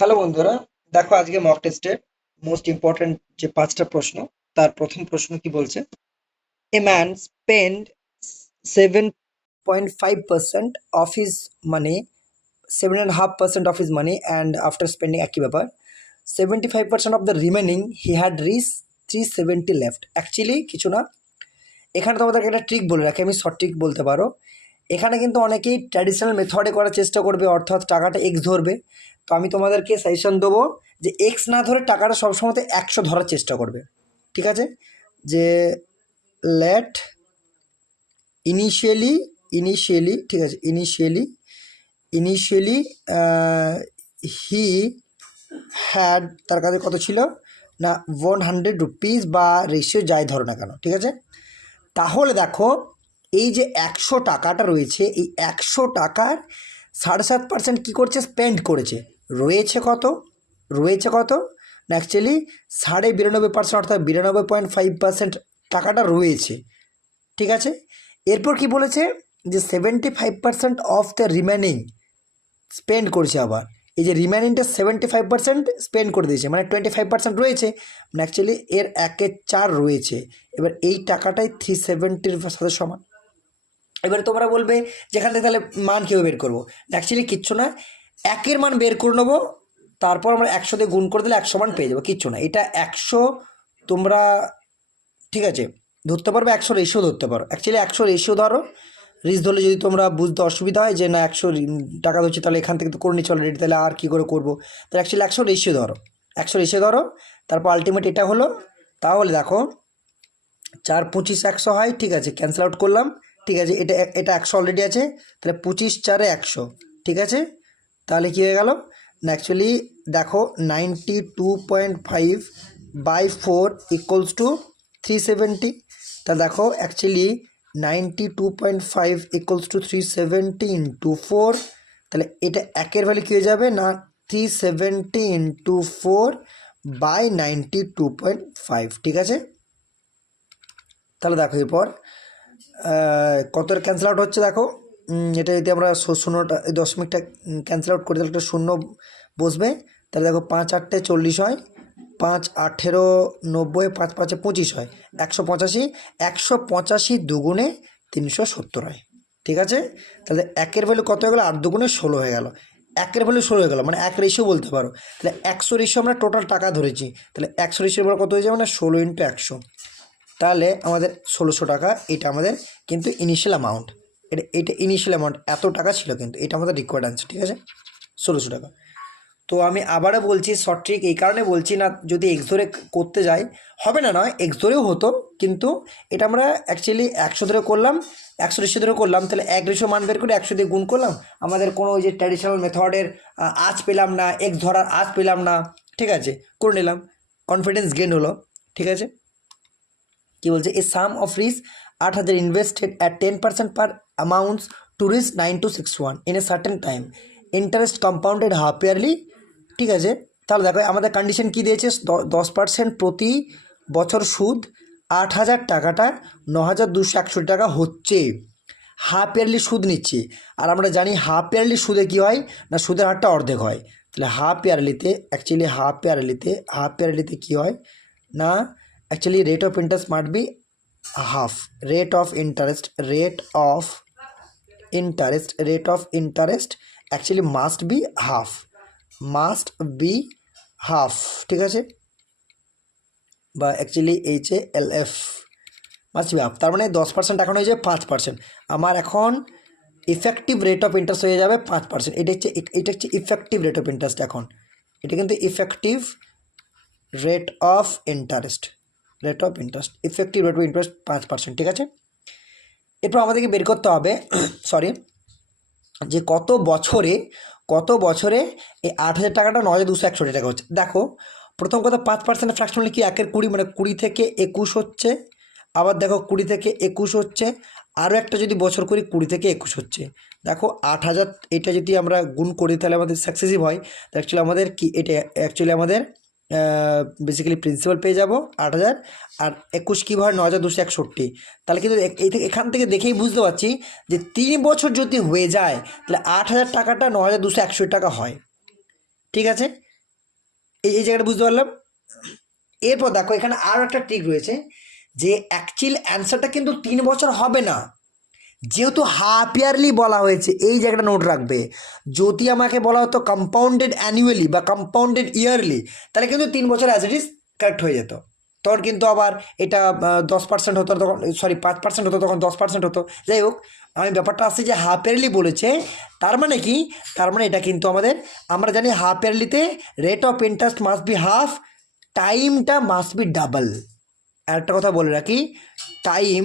Hello বন্ধুরা, দেখো আজকে মক টেস্টের মোস্ট ইম্পর্ট্যান্ট যে 5টা প্রশ্ন, তার প্রথম প্রশ্ন কি বলছে? A man spend 7.5% of his money, 7.5% of his money, and after spending একই ব্যাপার 75% of the remaining he had reached 370 left. Actually কিছু না, এখানে তোমাদেরকে একটা ট্রিক বলে রাখি, আমি শর্ট ট্রিক বলতে পারো। এখানে কিন্তু অনেকেই ট্র্যাডিশনাল মেথডে করার চেষ্টা করবে, অর্থাৎ টাকাটা এক্স ধরবে। তো আমি তোমাদেরকে সাজেশন দেবো যে এক্স না ধরে টাকাটা সবসময় 100 ধরার চেষ্টা করবে। ঠিক আছে, যে লেট ইনিশিয়ালি ঠিক আছে, ইনিশিয়ালি হি হ্যাড, তার কাছে কত ছিল না 100 রুপিস বা রেশিও যাই ধরো না কেন, ঠিক আছে। তাহলে দেখো এই যে 100 টাকাটা রয়েছে, এই 100 টাকার 7.5% কী করছে, স্পেন্ড করেছে। রয়েছে কত না, অ্যাকচুয়ালি 92.5%, অর্থাৎ 92.5% টাকাটা রয়েছে। ঠিক আছে, এরপর কি বলেছে যে 75% অফ দ্য রিমেনিং স্পেন্ড করছে। আবার এই যে রিমেনিংটা 75% স্পেন্ড করে দিয়েছে, মানে 25% রয়েছে, মানে অ্যাকচুয়ালি এর 1/4 রয়েছে। এবার এই টাকাটাই 370-র সাথে সমান। এবারে তোমরা বলবে যেখান থেকে তাহলে মান কীভাবে বের করবো? অ্যাকচুয়ালি কিচ্ছু না, একের মান বের করে নেবো, তারপর আমরা 100 দিয়ে গুণ করে দিলে 100 মান পেয়ে যাবো, কিচ্ছু না। এটা 100 তোমরা ঠিক আছে ধরতে পারবে, 100 রেশিও ধরতে পারো। অ্যাকচুয়ালি 100 রেশিও ধরো, রিস্ক ধরলে যদি তোমরা বুঝতে অসুবিধা হয় যে না 100 টাকা ধরছি, তাহলে এখান থেকে তো করে নিচ্ছি অলরেডি, তাহলে আর কী করে করবো, তাহলে অ্যাকচুয়ালি 100 রেশিও ধরো, 100 রেশিও ধরো, তারপর আলটিমেট এটা হলো। তাহলে দেখো 4 25 100 হয়, ঠিক আছে, ক্যান্সেল আউট করলাম, ঠিক আছে, এটা 100 অলরেডি আছে, তাহলে 25 4 100, ঠিক আছে। তাহলে কী হয়ে গেল না, অ্যাকচুয়ালি দেখো 92.5 বাই 4 ইকুয়ালস টু 370। তাহলে দেখো অ্যাকচুয়ালি 92.5 ইকুয়ালস টু 370 ইন্টু 4, তাহলে এটা একের ভ্যালু কী হয়ে যাবে না 370 ইন্টু 4 বাই 92.5, ঠিক আছে। তাহলে দেখো এরপর কতটা ক্যান্সেল আউট হচ্ছে, দেখো এটা যদি আমরা শূন্যটা দশমিকটা ক্যান্সেল আউট করি তাহলে একটা শূন্য বসবে। তাহলে দেখো 5 8 40 হয়, 5 18 90, 5 5 25 হয়, 185, 185 দুগুণে 370 হয়, ঠিক আছে। তাহলে একের ভ্যালু কত হয়ে গেলো, 8 দুগুণে 16 হয়ে গেল, একের ভ্যালু 16 হয়ে গেলো, মানে 1 রেশিও বলতে পারো। তাহলে 100 রেশিও আমরা টোটাল টাকা ধরেছি, তাহলে 100 রেশিও এবার কত হয়ে যাবে না 16 ইন্টু 100, তাহলে আমাদের 1600 টাকা। এটা আমাদের কিন্তু ইনিশিয়াল অ্যামাউন্ট, এটা ইনিশিয়াল অ্যামাউন্ট, এত টাকা ছিল, কিন্তু এটা আমাদের রিকোয়ার্ড আনসার, ঠিক আছে, 1600 টাকা। তো আমি আবারও বলছি, শর্ট ট্রিক এই কারণে বলছি না, যদি এক্স ধরে করতে যাই হবে না, নয় এক্স ধরেও হতো, কিন্তু এটা আমরা অ্যাকচুয়ালি 100 ধরে করলাম, 100 রেশিও ধরে করলাম, তাহলে 1 রেশিও মান বের করে 100 দিয়ে গুণ করলাম, আমাদের কোনো ওই যে ট্র্যাডিশনাল মেথডের আজ পেলাম না, এক্স ধরার আজ পেলাম না, ঠিক আছে, করে নিলাম, কনফিডেন্স গেন হলো, ঠিক আছে। কি বলছে, এ সাম অফ রিস 8000 invested at 10% per amounts to reach 9261 in a certain time, interest compounded half yearly, ঠিক আছে। তাহলে দেখো আমাদের কন্ডিশন কী দিয়েছে, 10% প্রতি বছর সুদ, 8000 টাকাটা 9261 টাকা হচ্ছে, হাফ ইয়ারলি সুদ নিচ্ছে। আর আমরা জানি হাফ ইয়ারলি সুদে কী হয় না, সুদের হারটা অর্ধেক হয়। তাহলে হাফ ইয়ারলিতে কী হয় না, actually rate of interest must be half, rate of interest actually must be half, ঠিক আছে, বা actually HALF must be half, তার মানে 10% এখন হয়ে যাবে 5%, আমার এখন ইফেক্টিভ রেট অফ ইন্টারেস্ট হয়ে যাবে 5%। এটা হচ্ছে ইফেক্টিভ রেট অফ ইন্টারেস্ট, এখন এটা কিন্তু effective rate of interest, effective rate of interest 5%, ঠিক আছে। এরপর আমাদেরকে বের করতে হবে সরি, যে কত বছরে এই 8000 টাকাটা 9261 টাকা হচ্ছে। দেখো প্রথম কথা 5% ফ্র্যাকশন হলে কি 1/20, মানে 20 থেকে 21 হচ্ছে, আবার দেখো 20 থেকে 21 হচ্ছে, আরও একটা যদি বছর করি 20 থেকে 21 হচ্ছে। দেখো 8000 এটা যদি আমরা গুণ করি তাহলে আমাদের সাকসেসিভ হয়, তো অ্যাকচুয়ালি আমাদের কি, এটা অ্যাকচুয়ালি আমাদের বেসিক্যালি প্রিন্সিপাল পেয়ে যাবো 8000, আর 21 কী হয় 9261। তাহলে কিন্তু এখান থেকে দেখেই বুঝতে পারছি যে 3 বছর যদি হয়ে যায় তাহলে 8000 টাকাটা 9261 টাকা হয়, ঠিক আছে। এই জায়গাটা বুঝতে পারলাম। এরপর দেখো এখানে আরও একটা ট্রিক রয়েছে, যে অ্যাকচুয়াল অ্যান্সারটা কিন্তু 3 বছর হবে না, যেহেতু হাফ ইয়ারলি বলা হয়েছে। এই জায়গাটা নোট রাখবে, যদি আমাকে বলা হতো কম্পাউন্ডেড অ্যানুয়ালি বা কম্পাউন্ডেড ইয়ারলি, তাহলে কিন্তু 3 বছর অ্যাজ ইট ইজ কারেক্ট হয়ে যেত। তখন কিন্তু আবার এটা 10% হতো, তখন সরি 5% হতো, তখন 10% হতো। যাই হোক, আমি ব্যাপারটা আসছে যে হাফ ইয়ারলি বলেছে, তার মানে কি, তার মানে এটা কিন্তু আমাদের, আমরা জানি হাফ ইয়ারলিতে rate of interest must be half, টাইমটা মাস্ট বি ডাবল। আর একটা কথা বলে রাখি, time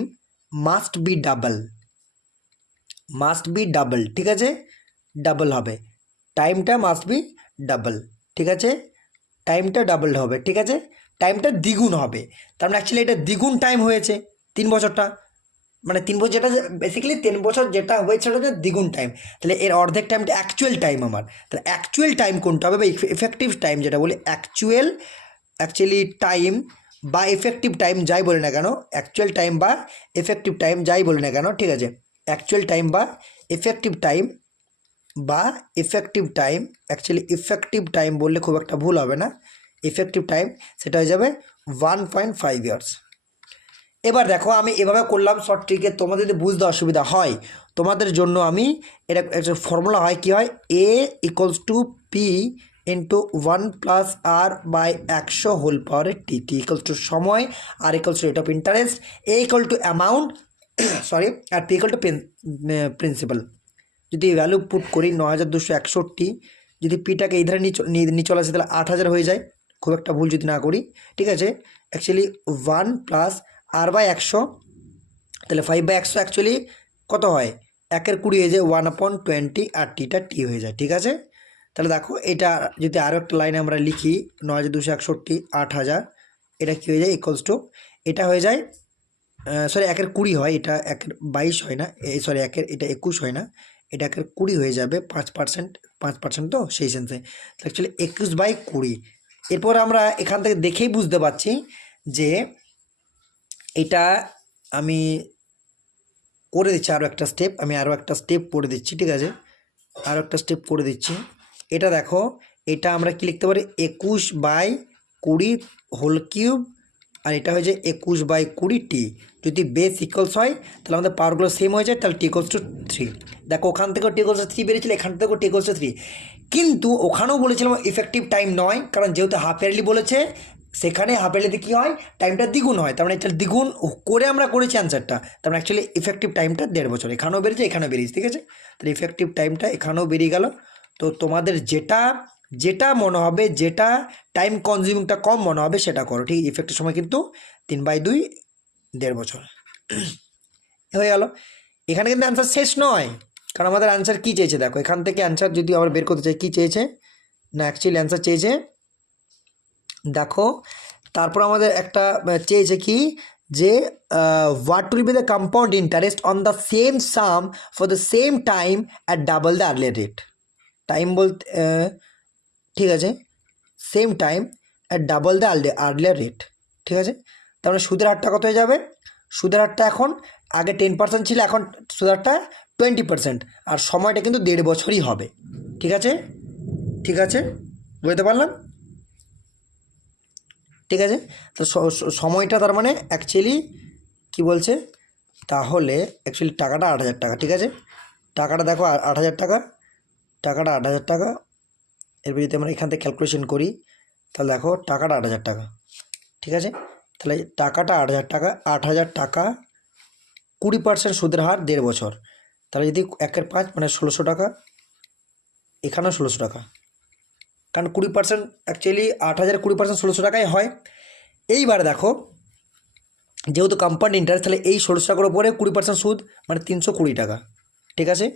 must be double, must be double, ঠিক আছে, ডাবল হবে, টাইমটা মাস্ট বি ডাবল, ঠিক আছে, টাইমটা ডাবল হবে, ঠিক আছে, টাইমটা দ্বিগুণ হবে। তার মানে অ্যাকচুয়ালি এটা দ্বিগুণ টাইম হয়েছে 3 বছরটা, মানে 3 বছর যেটা বেসিক্যালি 3 বছর যেটা হয়েছে সেটা হচ্ছে দ্বিগুণ টাইম। তাহলে এর অর্ধেক টাইমটা অ্যাকচুয়াল টাইম আমার, তাহলে অ্যাকচুয়াল টাইম কোনটা হবে বা এফেক্টিভ টাইম যেটা বলি, অ্যাকচুয়ালি টাইম বা এফেক্টিভ টাইম যাই বলি না কেন, অ্যাকচুয়াল টাইম বা এফেক্টিভ টাইম যাই বলি না কেন, ঠিক আছে, অ্যাকচুয়াল টাইম বা effective time actually effective time বললে খুব একটা ভুল হবে না, ইফেক্টিভ টাইম সেটা হয়ে যাবে 1.5 ইয়ার্স। এবার দেখো আমি এভাবে করলাম শর্ট ট্রিকে, তোমাদের যদি বুঝতে অসুবিধা হয় তোমাদের জন্য আমি এটা একটা ফর্মুলা হয়, কি হয়, A equals to P into 1+r/100 whole পাওয়ারে টি, টি ইকুয়ালস টু সময়, R equals to rate of interest, A equal to amount sorry, আর পি ইকুয়াল টু প্রিন্সিপাল। যদি ভ্যালু পুট করি 9261, যদি পিটাকে এই ধারে নিয়ে চলে আসে তাহলে 8000 হয়ে যায়, খুব একটা ভুল যদি না করি, ঠিক আছে। অ্যাকচুয়ালি 1+r/100, তাহলে 5/100 অ্যাকচুয়ালি কত হয়, 1/20 হয়ে যায়, 1/20, আর টিটা টি হয়ে যায়, ঠিক আছে। তাহলে দেখো এটা যদি আরও একটা লাইনে আমরা লিখি, 9261 8000, এটা কী হয়ে যায়, ইকুয়ালস টু, এটা হয়ে যায় সরি 1/20 হয়, এটা 1/22 হয় না, সরি এটা 21 হয় না, এটা 1/20 হয়ে যাবে, 5% তো সেই সেন্সে, অ্যাকচুয়ালি 21/20। এরপর আমরা এখান থেকে দেখেই বুঝতে পারছি যে এটা আমি করে দিচ্ছি আরও একটা স্টেপ, আমি আরও একটা স্টেপ করে দিচ্ছি, ঠিক আছে, আরও একটা স্টেপ করে দিচ্ছি। এটা দেখো, এটা আমরা কি লিখতে পারি, 21/20 হোল কিউব, আর এটা হয়ে যায় 21/20 টি। যদি বেস ইকুয়ালস হয় তাহলে আমাদের পাওয়ারগুলো সেম হয়ে যায়, তাহলে টি ইকুয়ালস টু 3। দেখো ওখান থেকেও টি ইকুয়ালস টু 3 বেরিয়েছিল, এখান থেকেও টি ইকুয়ালস টু 3, কিন্তু ওখানেও বলেছিলাম ইফেক্টিভ টাইম নয়, কারণ যেহেতু হাফ ইয়ারলি বলেছে, সেখানে হাফ ইয়ারলিতে কী হয়, টাইমটা দ্বিগুণ হয়, তার মানে এটা দ্বিগুণ করে আমরা করেছি অ্যান্সারটা, তার মানে অ্যাকচুয়ালি ইফেক্টিভ টাইমটা 1.5 বছর, এখানেও বেরিয়েছে এখানেও বেরিয়েছে, ঠিক আছে। তাহলে ইফেক্টিভ টাইমটা এখানেও বেরিয়ে গেল। তো তোমাদের যেটা মনে হবে, যেটা টাইম কনজিউমিংটা কম মনে হবে সেটা করো, ঠিক, ইফেক্টের সময় কিন্তু 3/2 1.5 বছর হয়ে গেল। এখানে কিন্তু অ্যান্সার শেষ নয়, কারণ আমাদের অ্যান্সার কী চেয়েছে দেখো, এখান থেকে অ্যান্সার যদি আমরা বের করতে চাই, কী চেয়েছে না, অ্যাকচুয়ালি অ্যান্সার চেয়েছে দেখো, তারপর আমাদের একটা চেয়েছে কি, যে what will be the compound interest on the same some for the same time at double the earlier rate, time বলতে ঠিক আছে, same time at double the earlier rate, ঠিক আছে। তার মানে সুদের হারটা কত হয়ে যাবে, সুদের হারটা এখন আগে 10% ছিল, এখন সুদের হারটা 20%, আর সময়টা কিন্তু 1.5 বছরই হবে, ঠিক আছে, ঠিক আছে, বুঝতে পারলাম, ঠিক আছে। তো সময়টা তার মানে অ্যাকচুয়ালি কী বলছে, তাহলে অ্যাকচুয়ালি টাকাটা 8,000 টাকা, ঠিক আছে, টাকাটা দেখো 8,000 টাকা, টাকাটা 8,000 টাকা। এরপর যদি আমরা এখান থেকে ক্যালকুলেশন করি তাহলে দেখো টাকাটা 8,000 টাকা, ঠিক আছে, তাহলে টাকাটা 8,000 টাকা, 8,000 টাকা 20% সুদের হার 1.5 বছর, তাহলে যদি 1/5 মানে 1,600 টাকা, এখানেও 1,600 টাকা, কারণ 20% অ্যাকচুয়ালি 8,000 20% 1,600 টাকাই হয়। এইবার দেখো যেহেতু কম্পাউন্ড ইন্টারেস্ট, তাহলে এই 1,600 টাকার উপরে 20% সুদ মানে 320 টাকা, ঠিক আছে।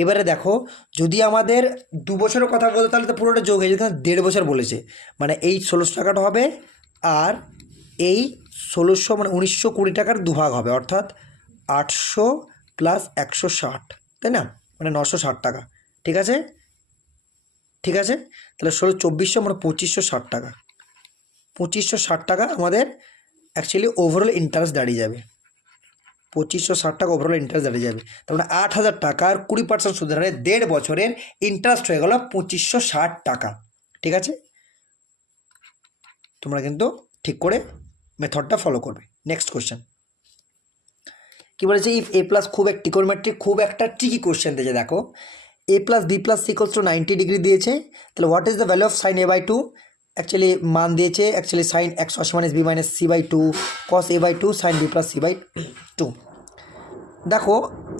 এবারে দেখো যদি আমাদের 2 বছরের কথা বলতো তাহলে তো পুরোটা যোগ হয়ে যেত, 1.5 বছর বলেছে, মানে এই 1,600 টাকাটা হবে, আর এই 1,600 মানে 1,920 টাকার দুভাগ হবে, অর্থাৎ 800 প্লাস 160, তাই না, মানে 960 টাকা, ঠিক আছে, ঠিক আছে। তাহলে 2400 মানে 2560 টাকা, 2560 টাকা আমাদের অ্যাকচুয়ালি ওভারঅল ইন্টারেস্ট দাঁড়িয়ে যাবে, 2560 টাকা ওভারঅল ইন্টারেস্ট দাঁড়িয়ে যাবে। তার মানে 8,000 টাকার 20% সুদের হারে 1.5 বছরের ইন্টারেস্ট হয়ে গেল 2560 টাকা, ঠিক আছে। তোমরা কিন্তু ঠিক করে মেথডটা ফলো করবে। নেক্সট কোশ্চেন কী বলেছে, ইফ এ প্লাস খুব এক ত্রিকোণমিতিক খুব একটা ট্রিকি কোশ্চেন দিয়েছে। দেখো A plus B plus C equals to 90 degree দিয়েছে, তাহলে what is the value of sine A by two. Actually মান দিয়েছে actually sine 180 minus B minus C by two cos A by two sine B plus C by two. দেখো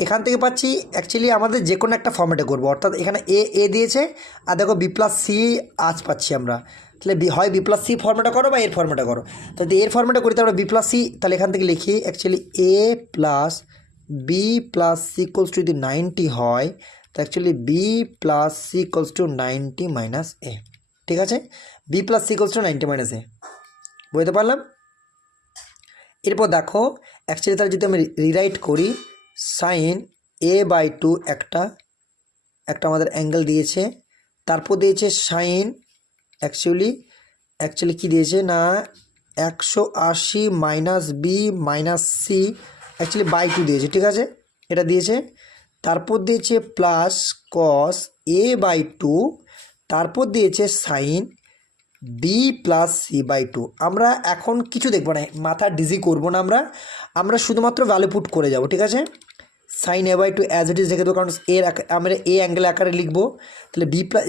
এখান থেকে পাচ্ছি actually আমাদের যে কোনো একটা ফর্মেটে করবো, অর্থাৎ এখানে এ দিয়েছে আর দেখো বি প্লাস সি আজ পাচ্ছি আমরা, তাহলে হয় বি প্লাস সি ফর্মেটে করো বা এর ফর্মেটে করো। তো যদি এর ফর্মেটে করি তাহলে বি প্লাস সি, তাহলে এখান থেকে লিখি actually A plus B plus C equals to যদি 90 হয় তো actually B plus C equals to 90 minus A. ঠিক আছে, B plus C equals to 90 minus A, বুঝতে পারলাম। এরপর দেখো অ্যাকচুয়ালি তাহলে যদি আমি রিরাইট করি সাইন এ বাই টু একটা আমাদের অ্যাঙ্গেল দিয়েছে, তারপর দিয়েছে সাইন অ্যাকচুয়ালি কী দিয়েছে না 180 minus B minus C actually by two দিয়েছে। ঠিক আছে, এটা দিয়েছে, তারপর দিয়েছে plus cos A by two, তারপর দিয়েছে sine B plus C by two. আমরা এখন কিছু দেখবো না, মাথা ডিজি করবো না, আমরা শুধুমাত্র ভ্যালু পুট করে যাব। ঠিক আছে, sine A by two as it is রেখে দেবো, কারণ আমরা এ অ্যাঙ্গেল আকারে লিখবো। তাহলে বি প্লাস,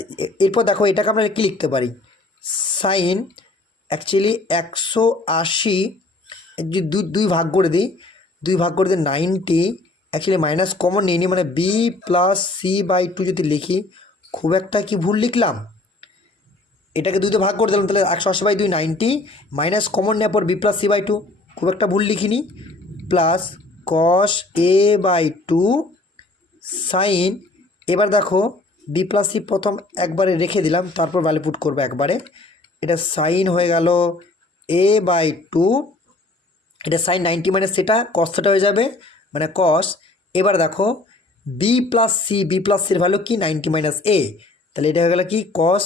এরপর দেখো এটাকে আমরা কী লিখতে পারি, সাইন অ্যাকচুয়ালি 180 যদি দুই ভাগ করে দিই 90, অ্যাকচুয়ালি মাইনাস কমন নিয়ে নিই, মানে B plus C by two যদি লিখি, খুব একটা কি ভুল লিখলাম, এটাকে দুইতে ভাগ করে দিলাম, তাহলে 180 বাই 2 90 মাইনাস কমন নেওয়ার পর B plus C by two, খুব একটা ভুল লিখিনি, plus cos A by two sine, এবার দেখো বি প্লাস সি প্রথম একবারে রেখে দিলাম, তারপর ভ্যালু পুট করবো একবারে, এটা সাইন হয়ে গেল এ বাই টু, এটা সাইন 90 মাইনাস সেটা কস সেটা হয়ে যাবে মানে কস। এবার দেখো বি প্লাস সির ভ্যালু কি 90 মাইনাস এ, তাহলে এটা হয়ে গেল কি কস,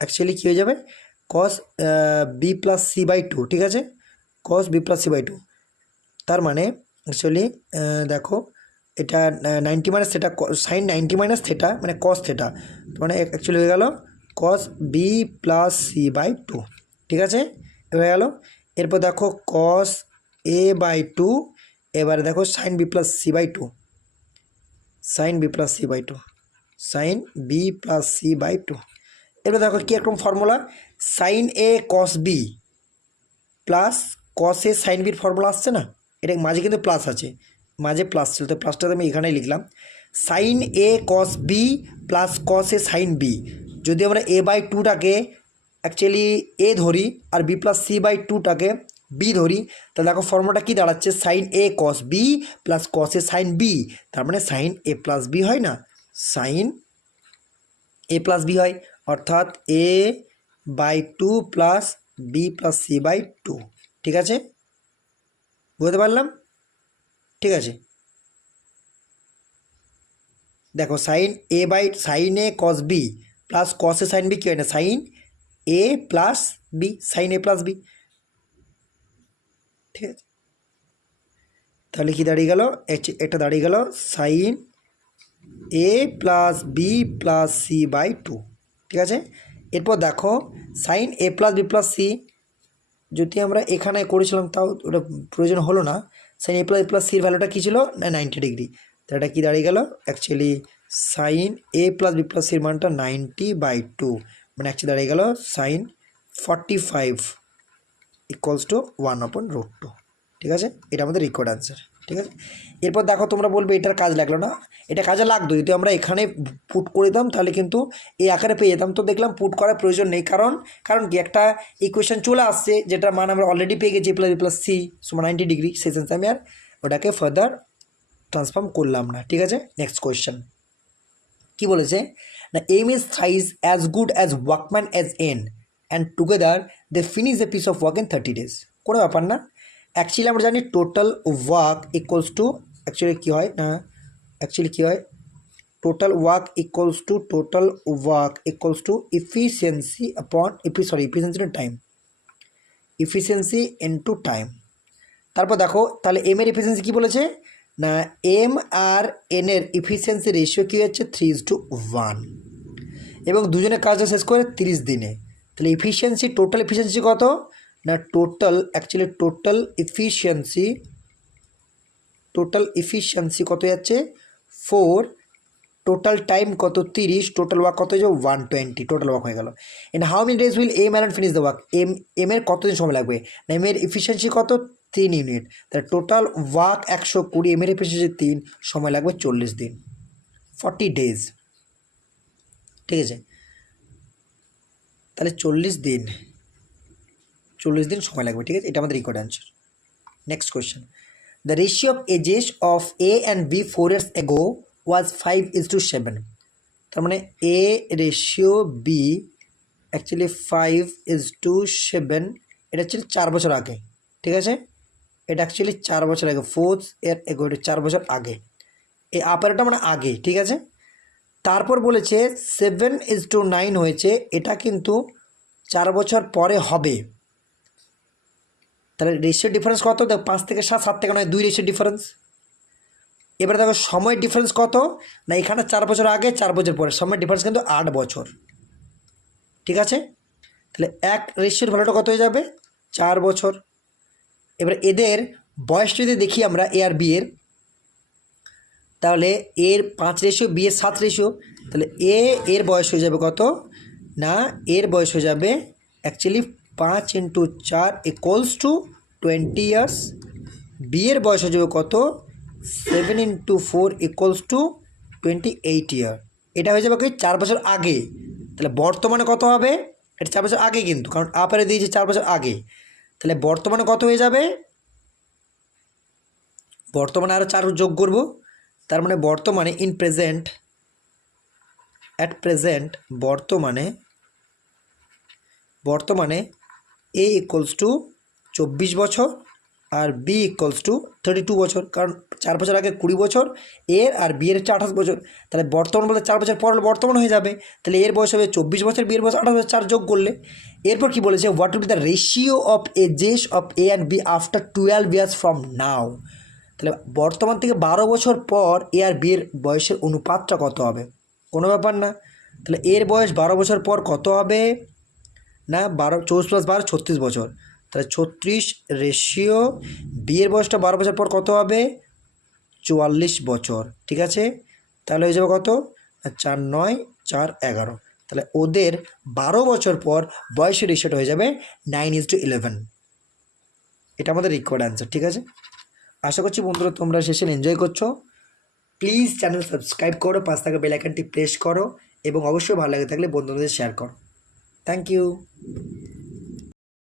অ্যাকচুয়ালি কী হয়ে যাবে cos B plus C by two. ঠিক আছে, cos B plus C by two, তার মানে অ্যাকচুয়ালি দেখো এটা 90 মাইনাস সেটা সাইন 90 মাইনাস থেটা মানে কস থেটা, মানে অ্যাকচুয়ালি হয়ে গেল cos B plus C by two. ঠিক আছে, হয়ে গেল। এরপর দেখো কস এ বাই টু, এবারে দেখো sine B plus C by two, sine B plus C by two, sine B plus C by two. এবার দেখো কী একরকম formula, sine A cos B plus cos A sine বির ফর্মুলা আসছে না, এটা মাঝে কিন্তু প্লাস আছে, মাঝে প্লাস ছিল, তো প্লাসটাতে আমি এখানেই লিখলাম, sine A cos B plus cos A sine B. যদি আমরা এ বাই টুটাকে অ্যাকচুয়ালি এ ধরি আর বি প্লাস সি বাই টুটাকে বি ধরি, তাহলে দেখো ফর্মুলাটা কী দাঁড়াচ্ছে, sine A cos B plus cos A sine B, তার মানে সাইন এ প্লাস বি হয় না, সাইন এ প্লাস বি হয়, অর্থাৎ A by two plus B plus C by two. ঠিক আছে, বুঝতে পারলাম। ঠিক আছে, দেখো sine A cos B plus cos A sine B কী হয় না, sine A plus B, sine A plus B. ঠিক আছে, তাহলে কি দাঁড়িয়ে গেল, একটা দাঁড়িয়ে গেল sine A plus B plus C by two. ঠিক আছে, এরপর দেখো sine A plus B plus C যদি আমরা এখানে করেছিলাম তাও ওটা প্রয়োজন হলো না, সাইন এ প্লাস সির ভ্যালুটা কী ছিল না 90 ডিগ্রি, তো এটা কী দাঁড়িয়ে গেল actually sign A plus B plus সির মানটা 90 বাই টু, মানে অ্যাকচুয়ালি দাঁড়িয়ে গেল সাইন 45 ইকুয়ালস টু 1/√2। ঠিক আছে, এটা আমাদের রিকোয়ার্ড অ্যান্সার। ঠিক আছে, এরপর দেখো তোমরা বলবে এটার কাজ লাগলো না, এটা কাজে লাগতো যদি আমরা এখানে পুট করে দিতাম, তাহলে কিন্তু এই আকারে পেয়ে যেতাম, তো দেখলাম পুট করার প্রয়োজন নেই, কারণ কি একটা ইকুয়েশন চলে আসছে যেটার মান আমরা অলরেডি পেয়ে গেছি, প্লাস বি প্লাস সি সমান 90 ডিগ্রি, সেই সেন্সে আমি আর ওটাকে ফার্দার ট্রান্সফর্ম করলাম না। ঠিক আছে, নেক্সট কোয়েশ্চেন কী বলেছে না, M is thrice as good as workman as N and together they finish the piece of work in 30 days। কোনো ব্যাপার না, অ্যাকচুয়ালি আমরা জানি total work equals to actually কী হয় না, total work equals to efficiency upon efficiency time, efficiency into time. তারপর দেখো তাহলে এম এর এফিসিয়েন্সি কী বলেছে না, এম আর এন এর এফিসিয়েন্সি রেশিও কী হচ্ছে 3:1, এবং দুজনের কাজটা শেষ করে 30 দিনে, তাহলে এফিসিয়েন্সি, টোটাল এফিসিয়েন্সি কত না, টোটাল এফিসিয়েন্সি কত যাচ্ছে 4, টোটাল টাইম কত 30, টোটাল ওয়ার্ক কত হয়ে যাবে 120, টোটাল ওয়ার্ক হয়ে গেল। In how many days will M and finish the work, এর কতদিন সময় লাগবে না, এম এর এফিসিয়েন্সি কত 3 ইউনিট, তাহলে টোটাল ওয়ার্ক 120, এম এর এফিসিয়েন্সি 3, সময় লাগবে 40 দিন, 40 ডেজ। ঠিক আছে, তাহলে 40 দিন সময় লাগবে। ঠিক আছে, এটা আমাদের required answer. Next question, the ratio of ages of A and B 4 years ago was 5:7, তার মানে এ রেশিও বি অ্যাকচুয়ালি 5:7, এটা অ্যাকচুয়ালি 4 বছর আগে। ঠিক আছে, এটা অ্যাকচুয়ালি 4 বছর আগে, 4 years ago, এটা 4 বছর আগে, এই আপারটা মানে আগে। ঠিক আছে, তারপর বলেছে 7:9 হয়েছে, এটা কিন্তু 4 বছর পরে হবে। তাহলে রেশিও ডিফারেন্স কত, দেখো 5 থেকে 7, 7 থেকে 9, 2 রেশিও ডিফারেন্স। এবারে দেখো সময় ডিফারেন্স কত না, এখানে 4 বছর আগে 4 বছর পরে, সময় ডিফারেন্স কিন্তু 8 বছর। ঠিক আছে, তাহলে এক রেশিওর ভ্যালুটা কত হয়ে যাবে 4 বছর। এবার এদের বয়স যদি দেখি আমরা এ আর বি এর, তাহলে এর 5 রেশিও, বি এর 7 রেশিও, তাহলে এর বয়স হয়ে যাবে কত না, এর বয়স হয়ে যাবে অ্যাকচুয়ালি 5 × 4 = 20 ইয়ার্স, বি এর বয়স হয়ে যাবে কত 7 × 4 = 28 ইয়ার। এটা হয়ে যাবে কি 4 বছর আগে। তাহলে বর্তমানে কত হবে, এটা 4 বছর আগে কিন্তু, কারণ আপারে দিয়েছে 4 বছর আগে। তাহলে বর্তমানে কত হয়ে যাবে, বর্তমানে আরও 4 যোগ করব, তার মানে বর্তমানে বর্তমানে এ = 24 বছর আর বি = 32 বছর, কারণ 4 বছর আগে 20 বছর এর, আর বি এর হচ্ছে 28 বছর। তাহলে বর্তমান বলতে 4 বছর পর বর্তমান হয়ে যাবে, তাহলে এর বয়স হবে 24 বছর, বি এর বয়স 28 বছর, 4 যোগ করলে। এরপর কি বলেছে, what will be the ratio of ages of A and B after 12 years from now, তাহলে বর্তমান থেকে 12 বছর পর এ আর বি এর বয়সের অনুপাতটা কত হবে, কোনো ব্যাপার না। তাহলে এর বয়স 12 বছর পর কত হবে না, 24 + 12 36 বছর, তাহলে 36 রেশিও বি এর বয়সটা 12 বছর পর কত হবে 44 বছর। ঠিক আছে, তাহলে হয়ে যাবে কত 4 × 9 = 11, তাহলে ওদের 12 বছর পর বয়সের রেশিওটা হয়ে যাবে 9:11। এটা আমাদের রিকোয়ার্ড অ্যান্সার। ঠিক আছে, আশা করছি বন্ধুরা তোমরা সেশন এনজয় করছো। প্লিজ চ্যানেল সাবস্ক্রাইব করো, পাশে থাকা বেল আইকনটি প্রেস করো, এবং অবশ্যই ভালো লাগে থাকলে বন্ধুদের শেয়ার করো। Thank you.